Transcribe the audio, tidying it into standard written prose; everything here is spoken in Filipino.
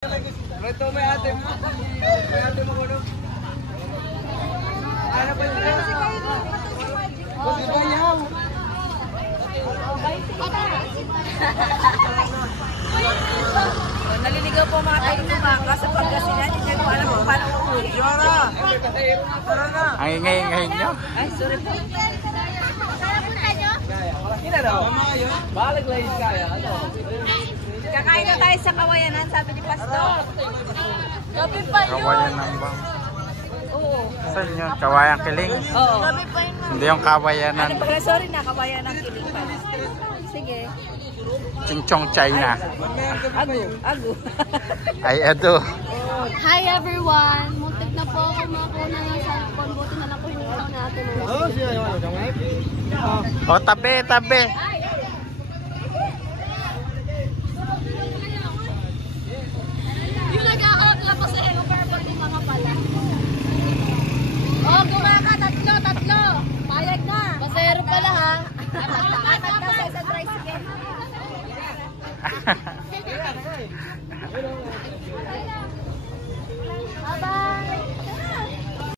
Ito may ate mo. May ate mo kuno. Ano ba yun? Kasi bayaw. Naliligaw po mga tayo kumaka sa Pangasinan. Hindi ko alam kung paano uuwi. Yora! Ang ingay-ingay nyo. Ay, sorry po. Kina daw? Balik lang yung kaya. Ano? Kakain na tayo sa Kawayanan, sabi ni Pastor. Gabi pa yun. Kawayan ng bang. Oo. Saan yun? Kawayang kiling? Oo. Gabi pa yun. Hindi yung kawayanan. Ano pala, sorry na, Kawayanan kiling pa. Sige. Chingchong China. Agu. Ay, ado. Hi everyone! Muntik na po ako makuna ng cellphone. Buti na lang po yung ilaw natin. Oo, siya yung ano. O, tabi, tabi. Yung nag-out lang po sa hello purple yung mga pala. Oh, gumaka! Tatlo! Payag na! Masero pala ha! Tatlo na sa isang tricycle. Bye-bye!